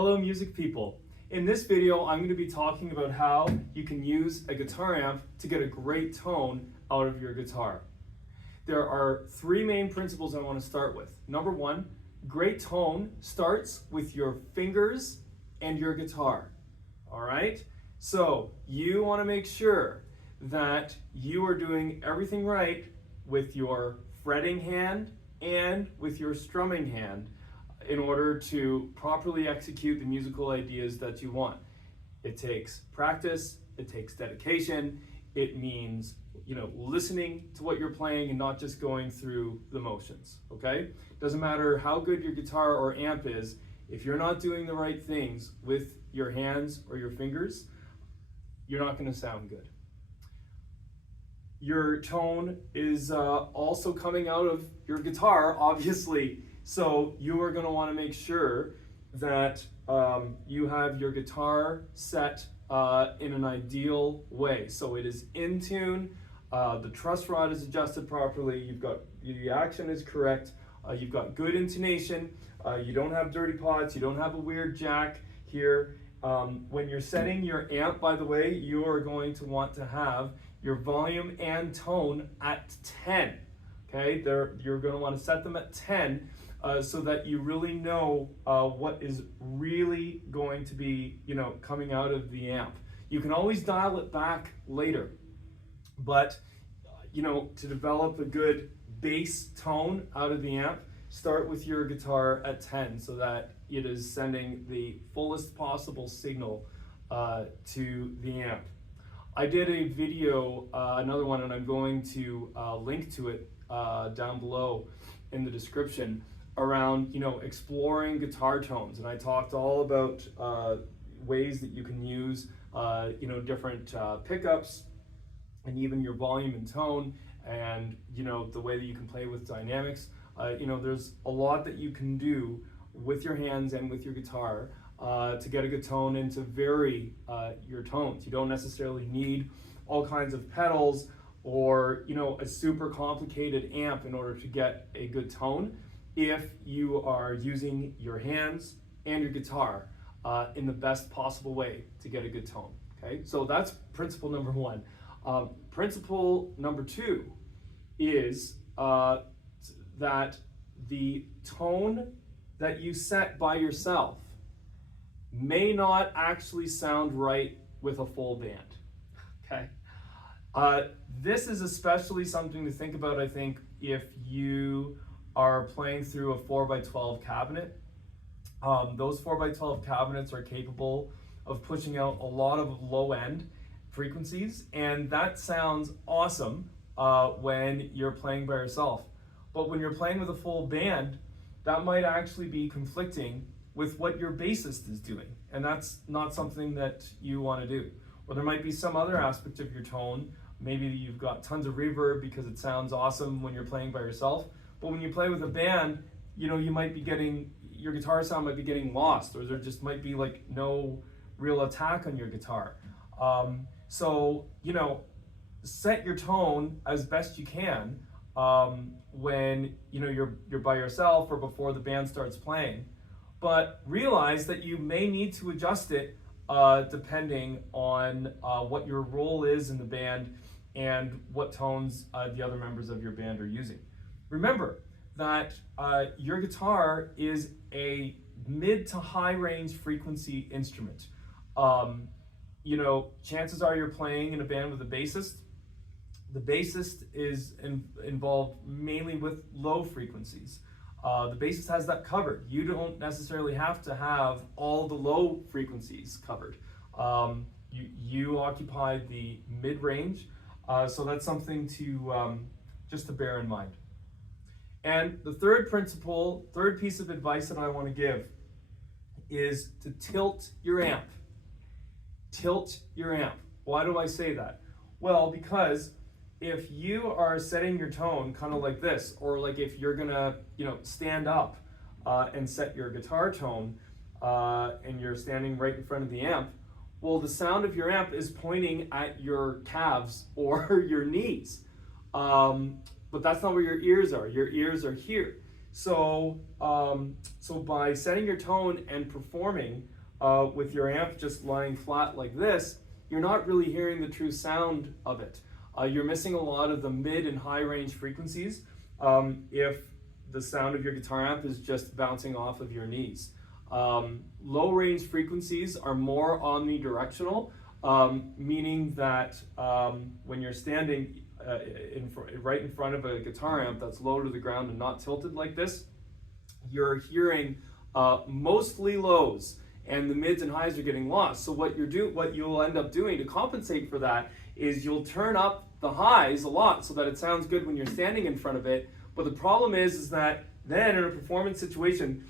Hello music people. In this video I'm going to be talking about how you can use a guitar amp to get a great tone out of your guitar. There are three main principles I want to start with. Number one, great tone starts with your fingers and your guitar. Alright? So you want to make sure that you are doing everything right with your fretting hand and with your strumming hand in order to properly execute the musical ideas that you want. It takes practice, it takes dedication, it means, listening to what you're playing and not just going through the motions, okay? Doesn't matter how good your guitar or amp is, if you're not doing the right things with your hands or your fingers, you're not gonna sound good. Your tone is also coming out of your guitar, obviously. So you are going to want to make sure that you have your guitar set in an ideal way. So it is in tune, the truss rod is adjusted properly, you've got the action is correct, you've got good intonation, you don't have dirty pots, you don't have a weird jack here. When you're setting your amp, by the way, you are going to want to have your volume and tone at 10. Okay, you're going to want to set them at 10 so that you really know what is really going to be, coming out of the amp. You can always dial it back later, but to develop a good bass tone out of the amp, start with your guitar at 10 so that it is sending the fullest possible signal to the amp. I did a video, another one, and I'm going to link to it down below in the description around exploring guitar tones, and I talked all about ways that you can use different pickups and even your volume and tone, and the way that you can play with dynamics. There's a lot that you can do with your hands and with your guitar to get a good tone and to vary your tones. You don't necessarily need all kinds of pedals or a super complicated amp in order to get a good tone if you are using your hands and your guitar in the best possible way to get a good tone. Okay, so that's principle number one. Principle number two is that the tone that you set by yourself may not actually sound right with a full band. Okay. This is especially something to think about, I think, if you are playing through a 4x12 cabinet. Those 4x12 cabinets are capable of pushing out a lot of low-end frequencies, and that sounds awesome when you're playing by yourself. But when you're playing with a full band, that might actually be conflicting with what your bassist is doing, and that's not something that you want to do. Or there might be some other aspect of your tone. Maybe you've got tons of reverb because it sounds awesome when you're playing by yourself, but when you play with a band, you might be getting, your guitar sound might be getting lost, or there just might be like no real attack on your guitar. So set your tone as best you can when you're by yourself or before the band starts playing, but realize that you may need to adjust it depending on what your role is in the band and what tones the other members of your band are using. Remember that your guitar is a mid to high range frequency instrument. Chances are you're playing in a band with a bassist. The bassist is involved mainly with low frequencies. The bassist has that covered. You don't necessarily have to have all the low frequencies covered. You occupy the mid-range, so that's something to just to bear in mind. And the third piece of advice that I want to give is to tilt your amp. Tilt your amp. Why do I say that? Well, because if you are setting your tone kind of like this, or like if you're gonna, stand up and set your guitar tone and you're standing right in front of the amp, well, the sound of your amp is pointing at your calves or your knees. But that's not where your ears are. Your ears are here. So by setting your tone and performing with your amp just lying flat like this, you're not really hearing the true sound of it. You're missing a lot of the mid and high range frequencies if the sound of your guitar amp is just bouncing off of your knees. Low range frequencies are more omnidirectional, meaning that when you're standing right in front of a guitar amp that's low to the ground and not tilted like this, you're hearing mostly lows, and the mids and highs are getting lost. So what you'll end up doing to compensate for that is you'll turn up the highs a lot so that it sounds good when you're standing in front of it. But the problem is that then in a performance situation,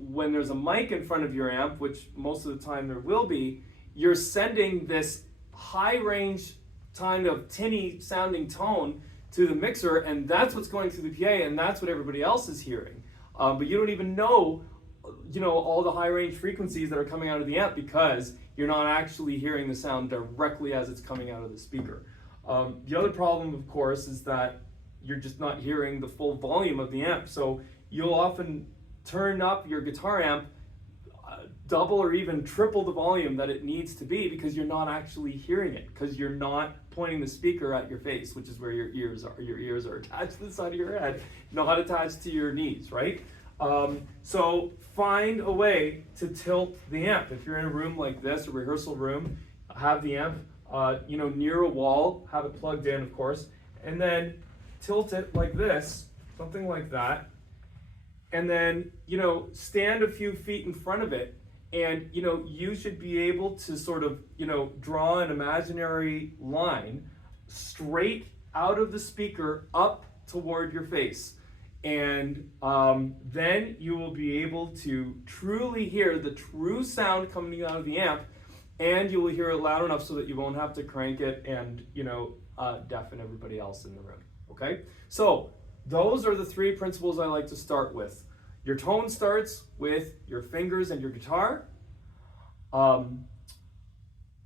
when there's a mic in front of your amp, which most of the time there will be, you're sending this high range kind of tinny sounding tone to the mixer, and that's what's going through the PA, and that's what everybody else is hearing. But you don't even know, all the high range frequencies that are coming out of the amp because you're not actually hearing the sound directly as it's coming out of the speaker. The other problem, of course, is that you're just not hearing the full volume of the amp. So you'll often turn up your guitar amp double or even triple the volume that it needs to be because you're not actually hearing it, because you're not pointing the speaker at your face, which is where your ears are. Your ears are attached to the side of your head, not attached to your knees, right? So find a way to tilt the amp. If you're in a room like this, a rehearsal room, have the amp near a wall, have it plugged in, of course, and then tilt it like this, something like that, and then stand a few feet in front of it, and you should be able to sort of draw an imaginary line straight out of the speaker up toward your face, and then you will be able to truly hear the true sound coming out of the amp, and you will hear it loud enough so that you won't have to crank it and deafen everybody else in the room. Okay, so those are the three principles I like to start with. Your tone starts with your fingers and your guitar.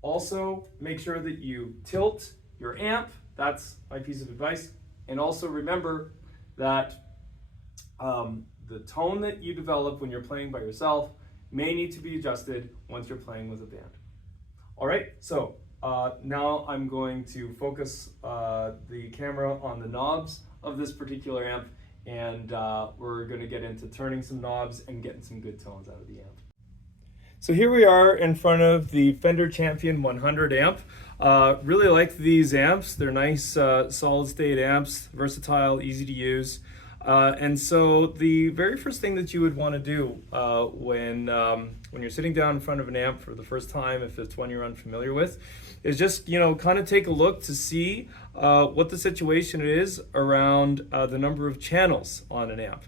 Also, make sure that you tilt your amp. That's my piece of advice. And also remember that the tone that you develop when you're playing by yourself may need to be adjusted once you're playing with a band. All right, so now I'm going to focus the camera on the knobs of this particular amp, and we're going to get into turning some knobs and getting some good tones out of the amp. So here we are in front of the Fender Champion 100 amp. Really like these amps. They're nice solid state amps, versatile, easy to use. And so the very first thing that you would want to do when you're sitting down in front of an amp for the first time, if it's one you're unfamiliar with, is just kind of take a look to see what the situation is around the number of channels on an amp.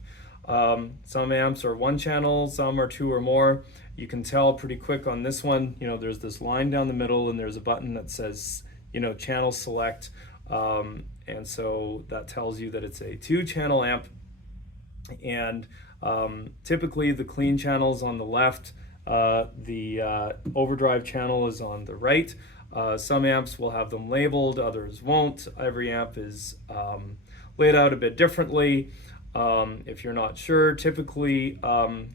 Some amps are one channel, some are two or more. You can tell pretty quick on this one, there's this line down the middle and there's a button that says, channel select. And so that tells you that it's a 2-channel amp, and typically the clean channel's on the left, the overdrive channel is on the right. Some amps will have them labeled, others won't. Every amp is laid out a bit differently. If you're not sure, typically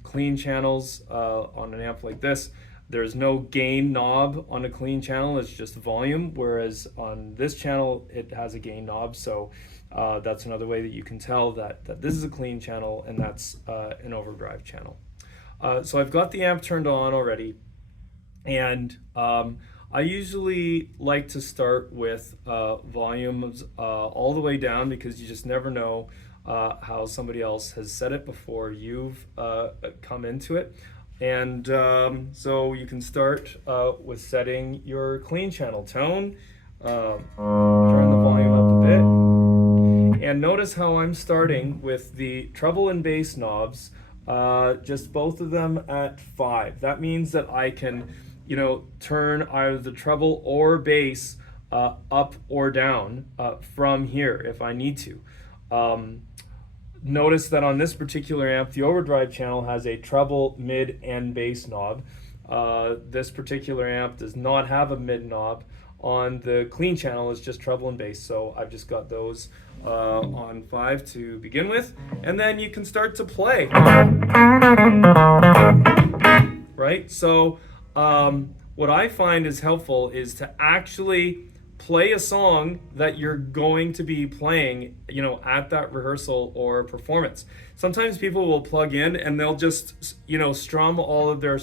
clean channels on an amp like this, there's no gain knob on a clean channel, it's just volume, whereas on this channel it has a gain knob. So that's another way that you can tell that this is a clean channel and that's an overdrive channel. So I've got the amp turned on already, and I usually like to start with volumes all the way down, because you just never know how somebody else has set it before you've come into it. And so you can start with setting your clean channel tone, turn the volume up a bit, and notice how I'm starting with the treble and bass knobs, just both of them at 5. That means that I can, turn either the treble or bass up or down from here if I need to. Notice that on this particular amp, the overdrive channel has a treble, mid, and bass knob. This particular amp does not have a mid knob. on the clean channel is just treble and bass. So I've just got those on 5 to begin with, and then you can start to play. Right? So what I find is helpful is to actually play a song that you're going to be playing, at that rehearsal or performance. Sometimes people will plug in and they'll just, strum all of their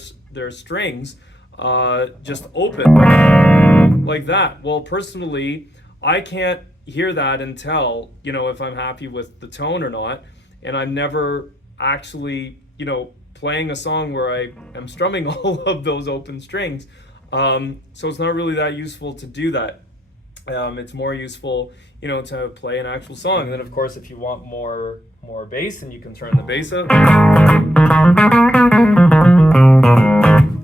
strings just open like that. Well, personally, I can't hear that and tell, if I'm happy with the tone or not. And I'm never actually, playing a song where I am strumming all of those open strings. So it's not really that useful to do that. It's more useful, to play an actual song. And then, of course, if you want more bass, then you can turn the bass up.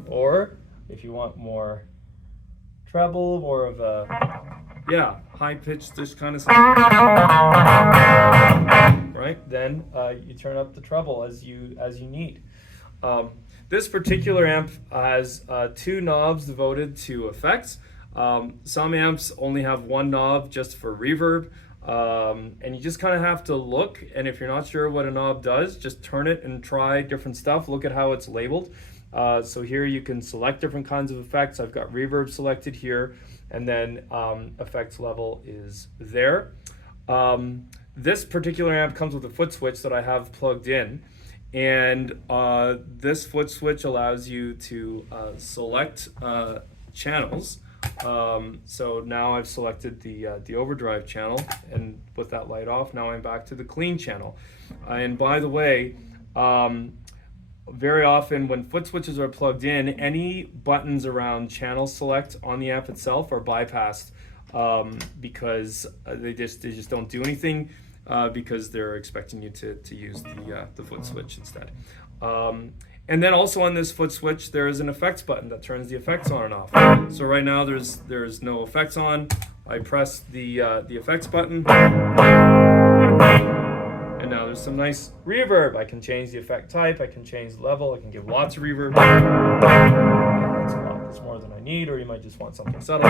Or if you want more treble, more of a, high-pitched, this kind of sound. Right? Then you turn up the treble as you need. This particular amp has 2 knobs devoted to effects. Some amps only have 1 knob just for reverb, and you just kind of have to look, and if you're not sure what a knob does, just turn it and try different stuff. Look at how it's labeled. So here you can select different kinds of effects. I've got reverb selected here, and then effects level is there. This particular amp comes with a foot switch that I have plugged in, and this foot switch allows you to select channels. So now I've selected the overdrive channel, and with that light off, now I'm back to the clean channel. And by the way, very often when foot switches are plugged in, any buttons around channel select on the amp itself are bypassed because they just don't do anything because they're expecting you to use the foot switch instead. And then also on this foot switch, there is an effects button that turns the effects on and off. So right now there's no effects on. I press the effects button, and now there's some nice reverb. I can change the effect type, I can change the level, I can give lots of reverb. That's a lot. That's more than I need, or you might just want something subtle.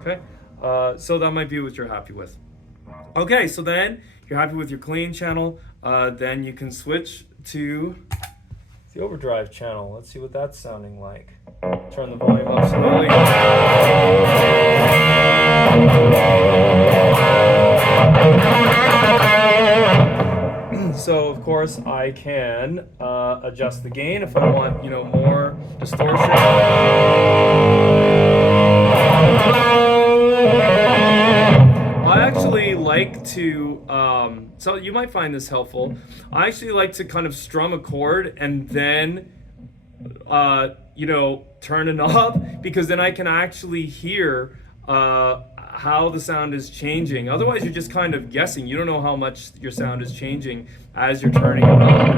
Okay, so that might be what you're happy with. Okay, so then you're happy with your clean channel, then you can switch to the overdrive channel. Let's see what that's sounding like. Turn the volume up slowly. So of course I can adjust the gain if I want, more distortion. I actually like to, so you might find this helpful. I actually like to kind of strum a chord and then, turn a knob, because then I can actually hear how the sound is changing. Otherwise, you're just kind of guessing. You don't know how much your sound is changing as you're turning a knob.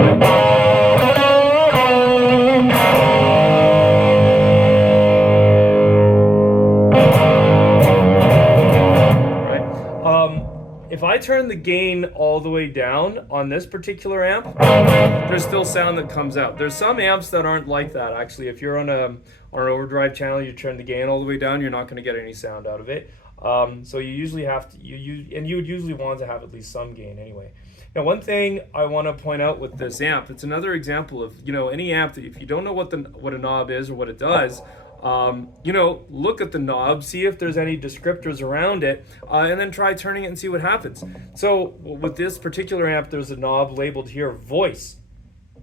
If I turn the gain all the way down on this particular amp, there's still sound that comes out. There's some amps that aren't like that, actually. If you're on an overdrive channel, you turn the gain all the way down, you're not going to get any sound out of it. So you usually have to, and you would usually want to have at least some gain anyway. Now, one thing I want to point out with this amp, it's another example of, any amp that if you don't know what a knob is or what it does, look at the knob, see if there's any descriptors around it, and then try turning it and see what happens. So with this particular amp, there's a knob labeled here, voice.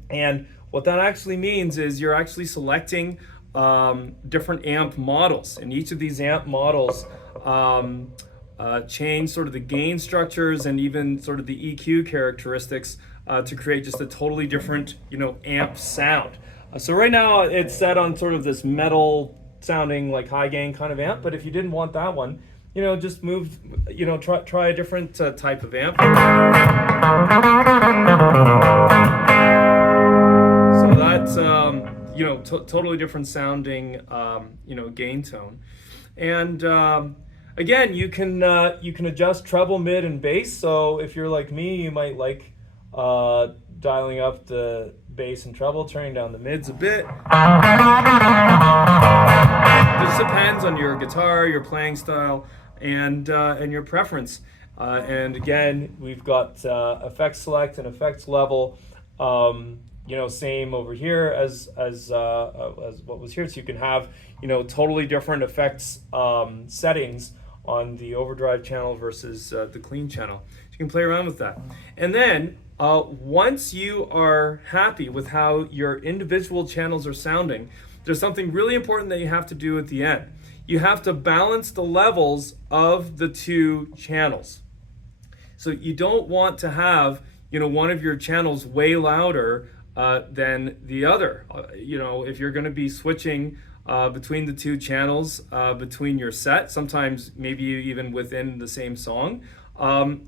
And what that actually means is you're actually selecting different amp models. And each of these amp models change sort of the gain structures and even sort of the EQ characteristics to create just a totally different, amp sound. So right now it's set on sort of this metal sounding like high gain kind of amp, but if you didn't want that one, just move, try a different type of amp. So that's, totally different sounding, gain tone. And again, you can adjust treble, mid, and bass. So if you're like me, you might like dialing up the bass and treble, turning down the mids a bit. This depends on your guitar, your playing style, and your preference. And again, we've got effects select and effects level. Same over here as what was here. So you can have totally different effects settings on the overdrive channel versus the clean channel. So you can play around with that. And then once you are happy with how your individual channels are sounding, there's something really important that you have to do at the end. You have to balance the levels of the two channels. So you don't want to have, one of your channels way louder than the other. If you're going to be switching between the two channels, between your set, sometimes maybe even within the same song,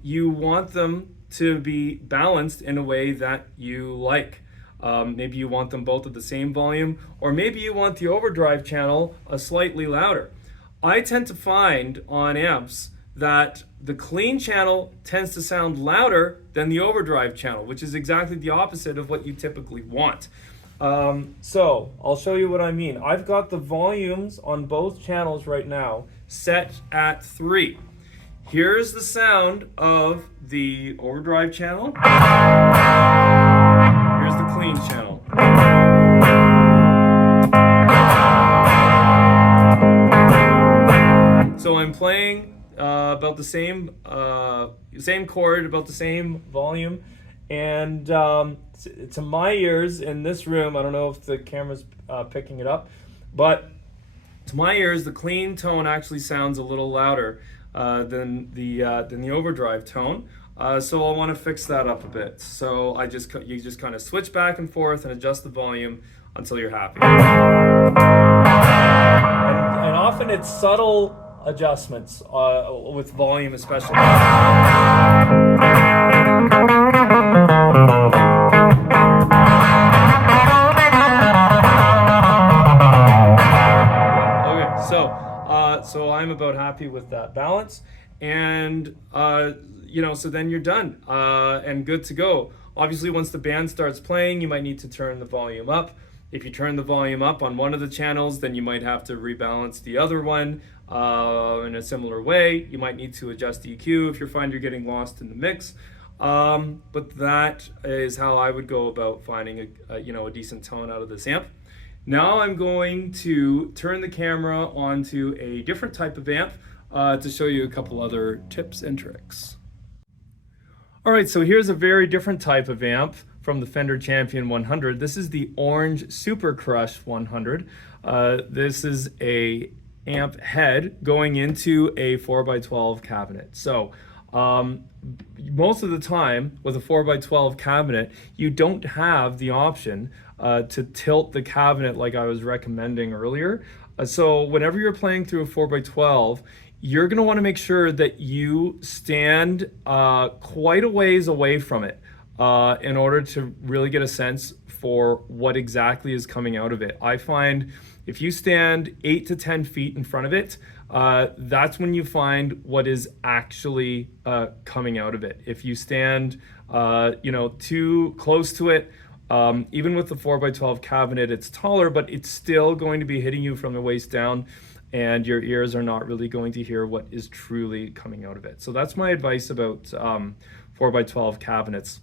you want them to be balanced in a way that you like. Maybe you want them both at the same volume, or maybe you want the overdrive channel slightly louder. I tend to find on amps that the clean channel tends to sound louder than the overdrive channel, which is exactly the opposite of what you typically want. So I'll show you what I mean. I've got the volumes on both channels right now set at 3. Here's the sound of the overdrive channel. Here's the clean channel. So I'm playing about the same chord, about the same volume, and to my ears in this room, I don't know if the camera's picking it up, but to my ears, the clean tone actually sounds a little louder than the overdrive tone. So I'll want to fix that up a bit. So you just kind of switch back and forth and adjust the volume until you're happy. And often it's subtle adjustments with volume especially. Okay, so I'm about happy with that balance, and so then you're done and good to go. Obviously, once the band starts playing, you might need to turn the volume up. If you turn the volume up on one of the channels, then you might have to rebalance the other one in a similar way. You might need to adjust EQ if you find you're getting lost in the mix. But that is how I would go about finding a decent tone out of this amp. Now I'm going to turn the camera onto a different type of amp to show you a couple other tips and tricks. All right, so here's a very different type of amp from the Fender Champion 100. This is the orange Supercrush 100. This is a amp head going into a 4x12 cabinet. So most of the time with a 4x12 cabinet, you don't have the option to tilt the cabinet like I was recommending earlier. So whenever you're playing through a 4x12, you're going to want to make sure that you stand quite a ways away from it in order to really get a sense for what exactly is coming out of it. I find if you stand 8 to 10 feet in front of it, that's when you find what is actually coming out of it. If you stand too close to it, even with the 4x12 cabinet, it's taller, but it's still going to be hitting you from the waist down, and your ears are not really going to hear what is truly coming out of it. So that's my advice about 4x12 cabinets.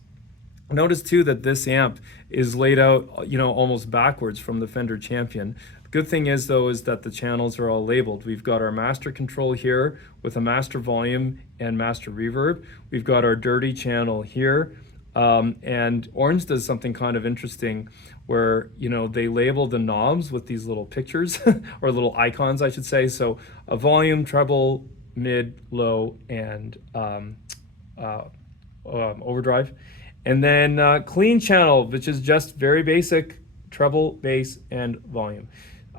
Notice too that this amp is laid out, almost backwards from the Fender Champion. The good thing is though, is that the channels are all labeled. We've got our master control here with a master volume and master reverb. We've got our dirty channel here. And Orange does something kind of interesting where, they label the knobs with these little pictures or little icons, I should say. So a volume, treble, mid, low, and overdrive. And then clean channel, which is just very basic treble, bass, and volume.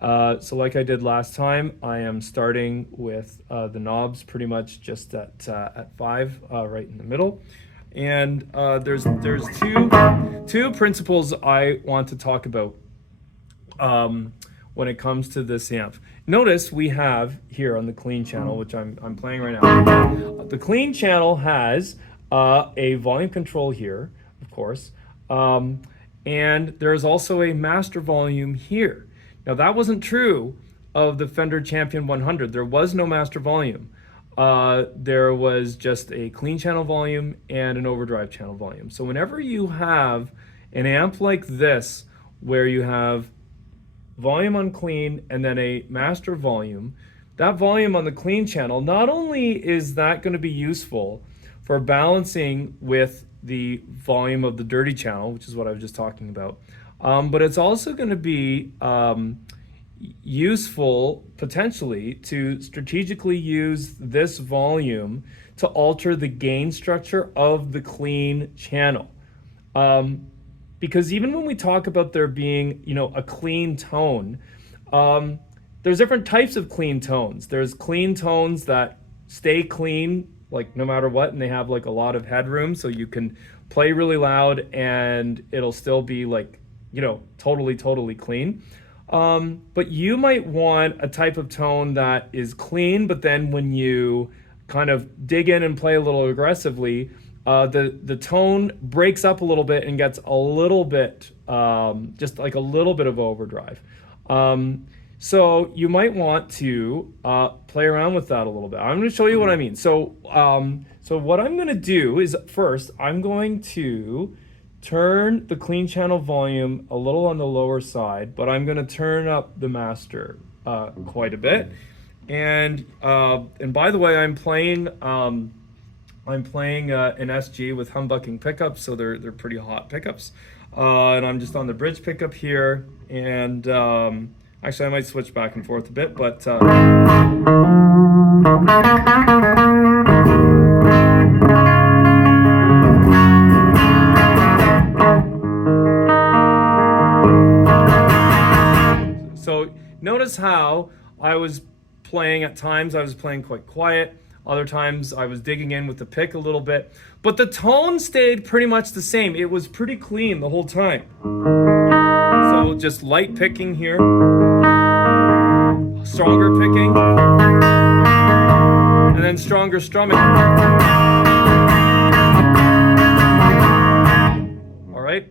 So like I did last time, I am starting with the knobs pretty much just at 5, right in the middle. And there's two principles I want to talk about when it comes to this amp. Notice we have here on the clean channel, which I'm playing right now. The clean channel has a volume control here, of course, and there's also a master volume here. Now that wasn't true of the Fender Champion 100, there was no master volume. There was just a clean channel volume and an overdrive channel volume. So whenever you have an amp like this, where you have volume on clean and then a master volume, that volume on the clean channel, not only is that going to be useful for balancing with the volume of the dirty channel, which is what I was just talking about, but it's also going to be useful potentially to strategically use this volume to alter the gain structure of the clean channel. Because even when we talk about there being, a clean tone, there's different types of clean tones. There's clean tones that stay clean, like no matter what, and they have like a lot of headroom, so you can play really loud and it'll still be like, totally clean. But you might want a type of tone that is clean, but then when you kind of dig in and play a little aggressively, the tone breaks up a little bit and gets a little bit, just like a little bit of overdrive. So you might want to play around with that a little bit. I'm going to show you what I mean. So what I'm going to do is first, I'm going to turn the clean channel volume a little on the lower side, but I'm going to turn up the master quite a bit. And by the way, I'm playing an SG with humbucking pickups, so they're pretty hot pickups. And I'm just on the bridge pickup here, and actually I might switch back and forth a bit, but so notice how I was playing at times, I was playing quite quiet. Other times I was digging in with the pick a little bit, but the tone stayed pretty much the same. It was pretty clean the whole time. So just light picking here, stronger picking, and then stronger strumming. All right,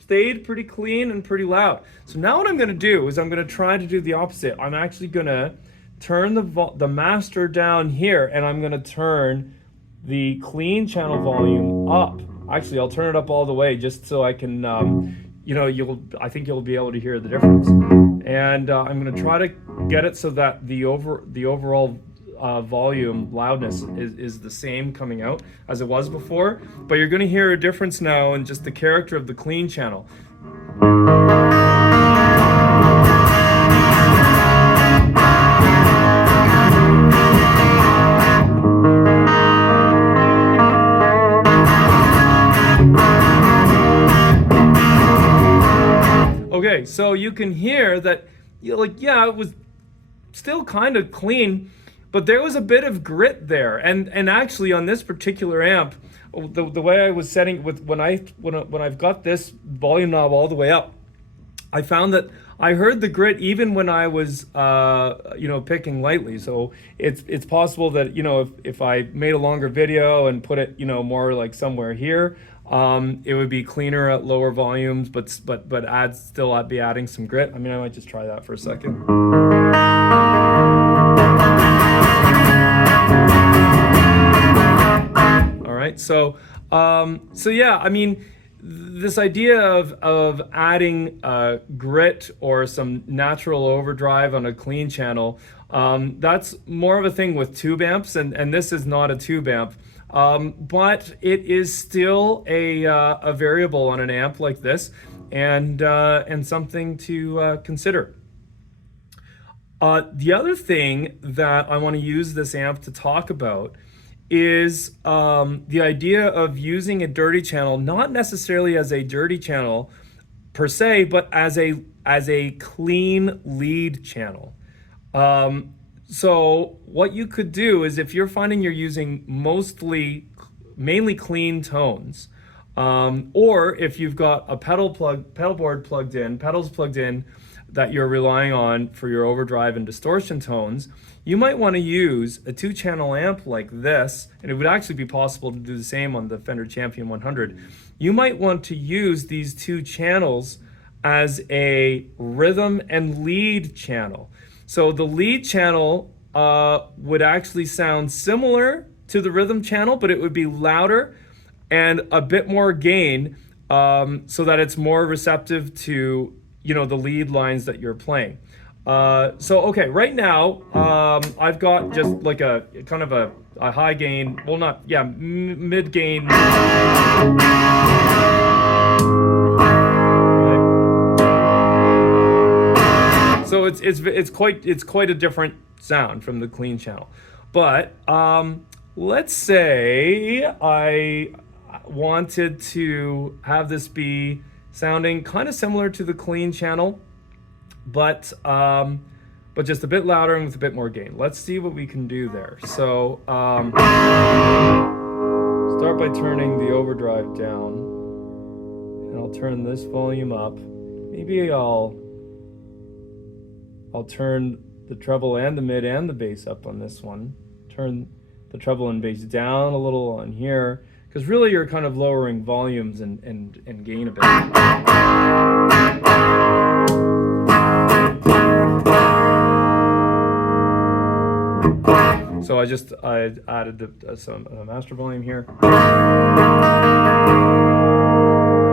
stayed pretty clean and pretty loud. So now what I'm gonna do is I'm gonna try to do the opposite. I'm actually gonna turn the master down here, and I'm gonna turn the clean channel volume up. Actually, I'll turn it up all the way just so I can, I think you'll be able to hear the difference. And I'm gonna try to get it so that the overall volume loudness is the same coming out as it was before, but you're gonna hear a difference now in just the character of the clean channel. Okay, so you can hear that, it was still kind of clean, but there was a bit of grit there. And actually on this particular amp, the way I was setting with when I've got this volume knob all the way up, I found that I heard the grit even when I was picking lightly. So it's possible that if I made a longer video and put it more like somewhere here, it would be cleaner at lower volumes, but still be adding some grit. I mean, I might just try that for a second. All right, so yeah, I mean, this idea of adding grit or some natural overdrive on a clean channel, that's more of a thing with tube amps, and this is not a tube amp. But it is still a variable on an amp like this, and something to consider. The other thing that I want to use this amp to talk about is the idea of using a dirty channel, not necessarily as a dirty channel per se, but as a clean lead channel. So what you could do is, if you're finding you're using mainly clean tones, or if you've got a pedals plugged in that you're relying on for your overdrive and distortion tones, you might want to use a 2-channel amp like this, and it would actually be possible to do the same on the Fender Champion 100. You might want to use these 2 channels as a rhythm and lead channel. So the lead channel would actually sound similar to the rhythm channel, but it would be louder and a bit more gain, so that it's more receptive to, you know, the lead lines that you're playing. So okay, right now I've got just like a kind of a high gain, well not, yeah, mid gain. So it's quite a different sound from the clean channel. But let's say I wanted to have this be sounding kind of similar to the clean channel, but just a bit louder and with a bit more gain. Let's see what we can do there. So start by turning the overdrive down, and I'll turn this volume up. Maybe I'll turn the treble and the mid and the bass up on this one. Turn the treble and bass down a little on here, because really you're kind of lowering volumes and gain a bit. So I added some master volume here.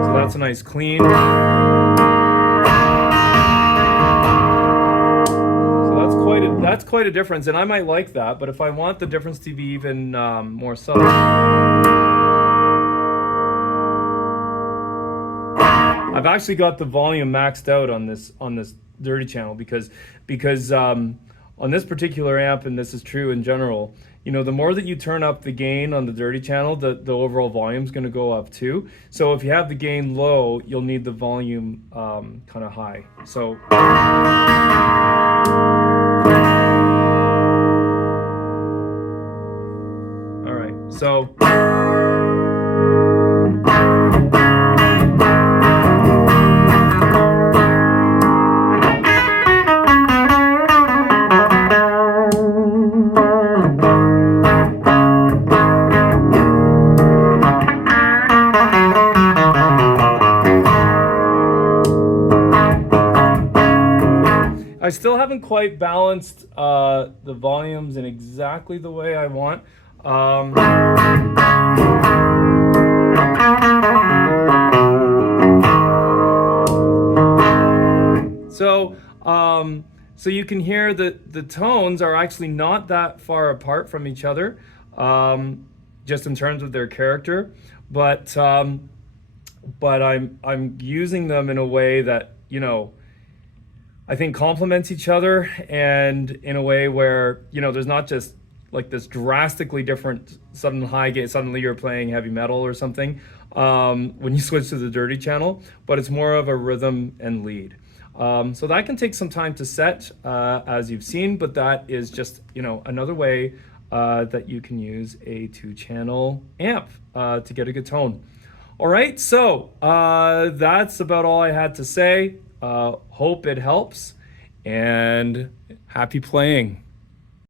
So that's a nice clean. That's quite a difference, and I might like that, but if I want the difference to be even more subtle, I've actually got the volume maxed out on this dirty channel because on this particular amp, and this is true in general, you know, the more that you turn up the gain on the dirty channel, the overall volume is going to go up too. So if you have the gain low, you'll need the volume kind of high. So. So I still haven't quite balanced the volumes in exactly the way I want. So you can hear that the tones are actually not that far apart from each other, just in terms of their character, but I'm using them in a way that, you know, I think complements each other, and in a way where, you know, there's not just like this drastically different sudden high gain, suddenly you're playing heavy metal or something when you switch to the dirty channel, but it's more of a rhythm and lead. So that can take some time to set, as you've seen, but that is just, you know, another way that you can use a 2-channel amp to get a good tone. All right, so that's about all I had to say. Hope it helps, and happy playing.